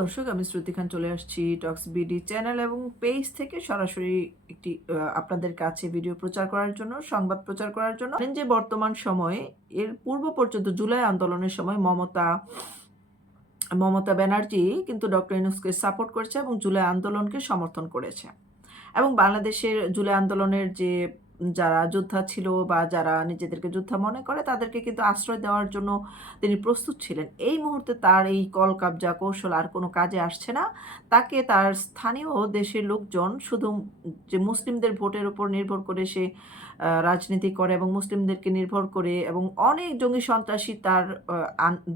দর্শক, আমি শ্রুতি খান চলে আসছি টক্স বিডি চ্যানেল এবং পেজ থেকে সরাসরি একটি আপনাদের কাছে ভিডিও প্রচার করার জন্য, সংবাদ প্রচার করার জন্য। যে বর্তমান সময়ে, এর পূর্ব পর্যন্ত জুলাই আন্দোলনের সময় মমতা মমতা ব্যানার্জি কিন্তু ডক্টর ইনুসকে সাপোর্ট করেছে এবং জুলাই আন্দোলনকে সমর্থন করেছে। এবং বাংলাদেশের জুলাই আন্দোলনের যে যারা যোদ্ধা ছিল বা যারা নিজেদেরকে যোদ্ধা মনে করে, তাদেরকে কিন্তু আশ্রয় দেওয়ার জন্য তিনি প্রস্তুত ছিলেন। এই মুহূর্তে তার এই কল কৌশল আর কোনো কাজে আসছে না। তাকে তার স্থানীয় দেশের লোকজন শুধু যে মুসলিমদের ভোটের উপর নির্ভর করে সে রাজনীতি করে এবং মুসলিমদেরকে নির্ভর করে এবং অনেক জঙ্গি সন্ত্রাসী তার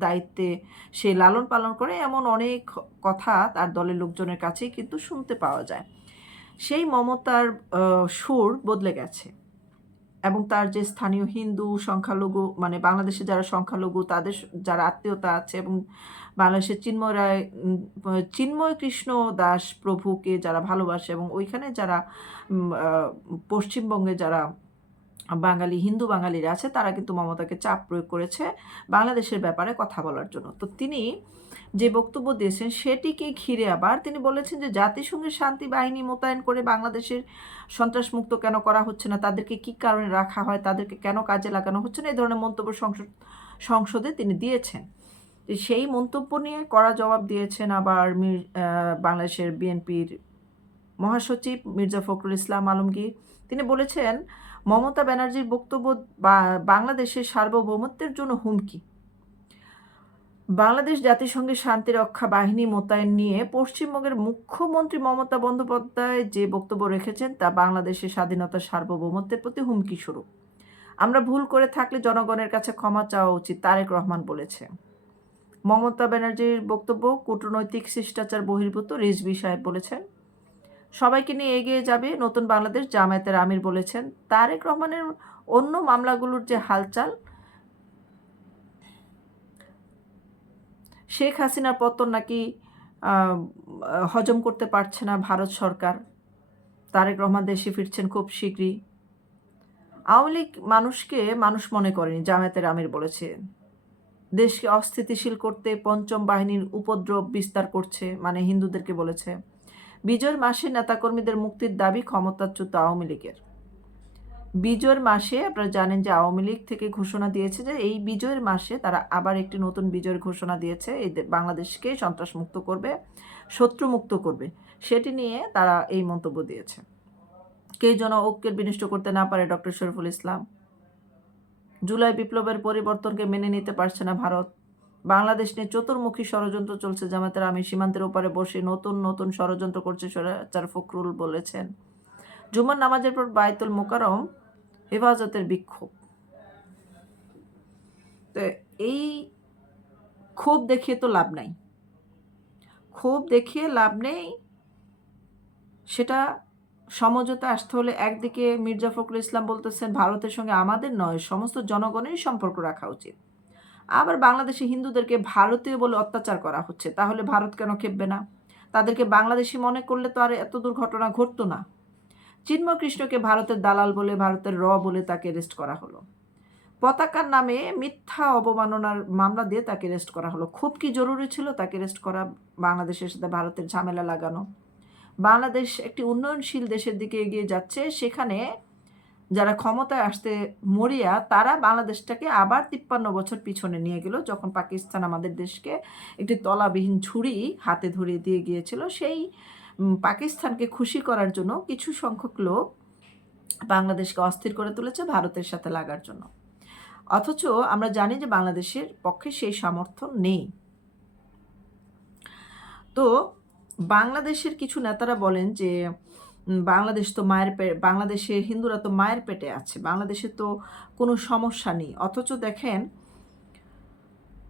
দায়িত্বে সে লালন পালন করে এমন অনেক কথা তার দলের লোকজনের কাছেই কিন্তু শুনতে পাওয়া যায়। সেই মমতার সুর বদলে গেছে। এবং তার যে স্থানীয় হিন্দু সংখ্যালঘু মানে বাংলাদেশে যারা সংখ্যালঘু, তাদের যারা আত্মীয়তা আছে এবং বাংলাদেশের চিন্ময় রায় চিন্ময় কৃষ্ণ দাস প্রভুকে যারা ভালোবাসে এবং ওইখানে যারা পশ্চিমবঙ্গে যারা বাঙালি, হিন্দু বাঙালিরা আছে, তারা কিন্তু মমতাকে চাপ প্রয়োগ করেছে বাংলাদেশের ব্যাপারে কথা বলার জন্য। তো তিনি যে বক্তব্য দিয়েছেন, সেটিকে ঘিরে আবার তিনি বলেছেন যে জাতিসংঘের শান্তি বাহিনী মোতায়েন করে বাংলাদেশের সন্ত্রাসমুক্ত কেন করা হচ্ছে না? তাদেরকে কি কারণে রাখা হয়? তাদেরকে কেন কাজে লাগানো হচ্ছে না? এই ধরনের মন্তব্য সংসদ, সংসদে তিনি দিয়েছেন। সেই মন্তব্য নিয়ে কড়া জবাব দিয়েছেন আবার মির বাংলাদেশের বিএনপির মহাসচিব মির্জা ফখরুল ইসলাম আলমগীর। তিনি বলেছেন মমতা ব্যানার্জির বক্তব্য বাংলাদেশের সার্বভৌমত্বের জন্য হুমকি। বাংলাদেশ জাতিসংঘের শান্তি রক্ষা বাহিনী মোতায়েন নিয়ে পশ্চিমবঙ্গের মুখ্যমন্ত্রী মমতা বন্দ্যোপাধ্যায় যে বক্তব্য রেখেছেন, তা বাংলাদেশের স্বাধীনতা সার্বভৌমত্বের প্রতি হুমকি স্বরূপ। আমরা ভুল করে থাকলে জনগণের কাছে ক্ষমা চাওয়া উচিত, তারেক রহমান বলেছে মমতা ব্যানার্জির বক্তব্য, কূটনৈতিক শিষ্টাচার বহির্ভূত, রিজভি সাহেব বলেছেন সবাইকে নিয়ে এগিয়ে যাবে নতুন বাংলাদেশ, জামায়াতের আমির বলেছেন। তারেক রহমানের অন্য মামলাগুলোর যে হালচাল, শেখ হাসিনার পতন নাকি হজম করতে পারছে না ভারত সরকার। তারেক রহমান দেশে ফিরছেন খুব শীঘ্রই। আওয়ামী লীগ মানুষকে মানুষ মনে করেনি, জামায়াতের আমির বলেছে। দেশকে অস্থিতিশীল করতে পঞ্চম বাহিনীর উপদ্রব বিস্তার করছে মানে হিন্দুদেরকে বলেছে। বিজয়ের মাসে নেতাকর্মীদের মুক্তির দাবি ক্ষমতাচ্যুত আওয়ামী লীগের। বিজয়ের মাসে আপনারা জানেন যে আওয়ামী লীগ থেকে ঘোষণা দিয়েছে যে এই বিজয়ের মাসে তারা আবার একটি নতুন বিজয়ের ঘোষণা দিয়েছে। এই বাংলাদেশকে সন্ত্রাসমুক্ত করবে, শত্রুমুক্ত করবে। সেটি নিয়ে তারা এই মন্তব্য দিয়েছে। কেউ যেন ঐক্যের বিনষ্ট করতে না পারে ডক্টর শরীফুল ইসলাম। জুলাই বিপ্লবের পরিবর্তনকে মেনে নিতে পারছে না ভারত। বাংলাদেশ নিয়ে চতুর্মুখী ষড়যন্ত্র চলছে জামাতের আমি সীমান্তের ওপারে বসে নতুন নতুন ষড়যন্ত্র করছে স্বৈরাচার ফখরুল বলেছেন। জুমার নামাজের পর বায়তুল মোকারম হেফাজতের বিক্ষোভ। তো এই ক্ষোভ দেখিয়ে তো লাভ নাই। ক্ষোভ দেখিয়ে লাভ নেই, সেটা সমঝোতা আসতে হলে একদিকে মির্জা ফখরুল ইসলাম বলতেছেন, ভারতের সঙ্গে আমাদের নয়, সমস্ত জনগণেরই সম্পর্ক রাখা উচিত। আবার বাংলাদেশি হিন্দুদেরকে ভারতীয় বলে অত্যাচার করা হচ্ছে। তাহলে ভারত কেন খেপবে না? তাদেরকে বাংলাদেশি মনে করলে তো আর এত দুর্ঘটনা ঘটতো না। চিন্ময় কৃষ্ণকে ভারতের দালাল বলে, ভারতের র বলে তাকে রেস্ট করা হলো। পতাকার নামে মিথ্যা অবমাননার মামলা দিয়ে তাকে রেস্ট করা হলো। খুব কি জরুরি ছিল তাকে রেস্ট করা বাংলাদেশের সাথে ভারতের ঝামেলা লাগানো? বাংলাদেশ একটি উন্নয়নশীল দেশের দিকে এগিয়ে যাচ্ছে। সেখানে যারা ক্ষমতায় আসতে মরিয়া, তারা বাংলাদেশটাকে আবার তিপ্পান্ন বছর পিছনে নিয়ে গেল যখন পাকিস্তান আমাদের দেশকে একটি তলাবিহীন ছুরি হাতে ধরিয়ে দিয়ে গিয়েছিল। সেই পাকিস্তানকে খুশি করার জন্য কিছু সংখ্যক লোক বাংলাদেশকে অস্থির করে তুলেছে ভারতের সাথে লাগার জন্য। অথচ আমরা জানি যে বাংলাদেশের পক্ষে সেই সামর্থ্য নেই। তো বাংলাদেশের কিছু নেতারা বলেন যে বাংলাদেশ তো মায়ের পে- বাংলাদেশের হিন্দুরা তো মায়ের পেটে আছে, বাংলাদেশে তো কোনো সমস্যা নেই। অথচ দেখেন,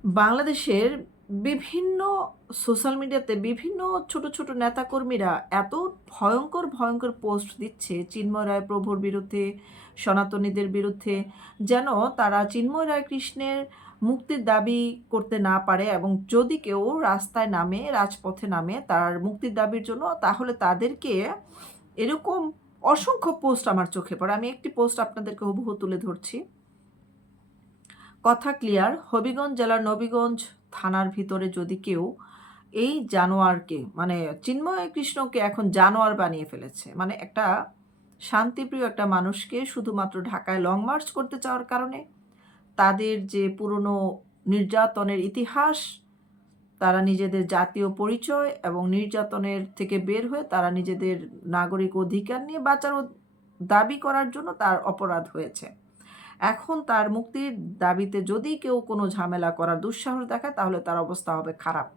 বাংলাদেশের বিভিন্ন সোশ্যাল মিডিয়াতে বিভিন্ন ছোট ছোট নেতাকর্মীরা এত ভয়ঙ্কর ভয়ঙ্কর পোস্ট দিচ্ছে চিন্ময় রায় প্রভুর বিরুদ্ধে, সনাতনীদের বিরুদ্ধে, যেন তারা চিন্ময় রায় কৃষ্ণের মুক্তির দাবি করতে না পারে এবং যদি কেউ রাস্তায় নামে, রাজপথে নামে তার মুক্তির দাবির জন্য, তাহলে তাদেরকে এরকম অসংখ্য পোস্ট আমার চোখে পড়ে। আমি একটি পোস্ট আপনাদেরকে হুবহু তুলে ধরছি। কথা ক্লিয়ার হবিগঞ্জ জেলার নবীগঞ্জ থানার ভিতরে যদি কেউ এই জানোয়ারকে মানে চিন্ময় কৃষ্ণকে এখন জানোয়ার বানিয়ে ফেলেছে মানে একটা শান্তিপ্রিয় একটা মানুষকে শুধুমাত্র ঢাকায় লং মার্চ করতে চাওয়ার কারণে, তাদের যে পুরনো নির্যাতনের ইতিহাস তারা নিজেদের জাতীয় পরিচয় এবং নির্যাতনের থেকে বের হয়ে তারা নিজেদের নাগরিক অধিকার নিয়ে বাঁচার দাবি করার জন্য তার অপরাধ হয়েছে। এখন তার মুক্তির দাবিতে যদি কেউ কোনো ঝামেলা করার দুঃসাহস দেখায়, তাহলে তার অবস্থা হবে খারাপ।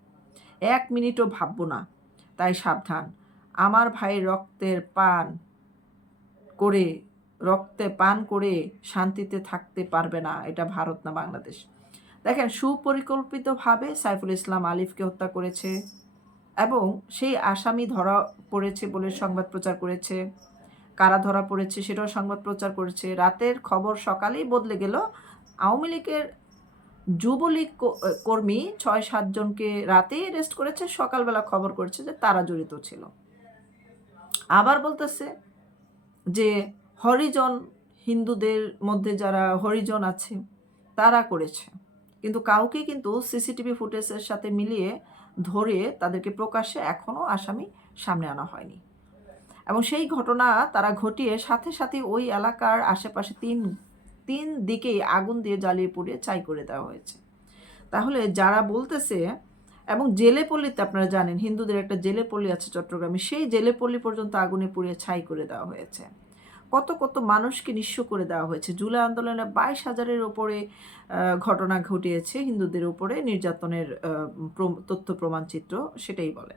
এক মিনিটও ভাববো না। তাই সাবধান। আমার ভাই রক্তের পান করে, রক্তে পান করে শান্তিতে থাকতে পারবে না। এটা ভারত না বাংলাদেশ। দেখেন, সুপরিকল্পিতভাবে সাইফুল ইসলাম আলিফকে হত্যা করেছে এবং সেই আসামি ধরা পড়েছে বলে সংবাদ প্রচার করেছে। কারা ধরা পড়েছে সেটাও সংবাদ প্রচার করেছে। রাতের খবর সকালেই বদলে গেল। আওয়ামী লীগের যুবলীগ কর্মী ছয় সাতজনকে রাতেই অ্যারেস্ট করেছে। সকালবেলা খবর করেছে যে তারা জড়িত ছিল। আবার বলতেছে যে হরিজন হিন্দুদের মধ্যে যারা হরিজন আছে, তারা করেছে। কিন্তু কাউকে কিন্তু সিসিটিভি ফুটেজের সাথে মিলিয়ে ধরে তাদেরকে প্রকাশ্যে এখনও আসামি সামনে আনা হয়নি। এবং সেই ঘটনা তারা ঘটিয়ে সাথে সাথে ওই এলাকার আশেপাশে তিন তিন দিকেই আগুন দিয়ে জ্বালিয়ে পুড়িয়ে ছাই করে দেওয়া হয়েছে। তাহলে যারা বলতেছে, এবং জেলেপল্লিতে আপনারা জানেন, হিন্দুদের একটা জেলেপল্লি আছে চট্টগ্রামে, সেই জেলেপল্লি পর্যন্ত আগুনে পুড়িয়ে ছাই করে দেওয়া হয়েছে। কত কত মানুষকে নিঃস্ব করে দেওয়া হয়েছে। জুলাই আন্দোলনে বাইশ হাজারের ওপরে ঘটনা ঘটিয়েছে হিন্দুদের ওপরে নির্যাতনের তথ্য প্রমাণচিত্র সেটাই বলে।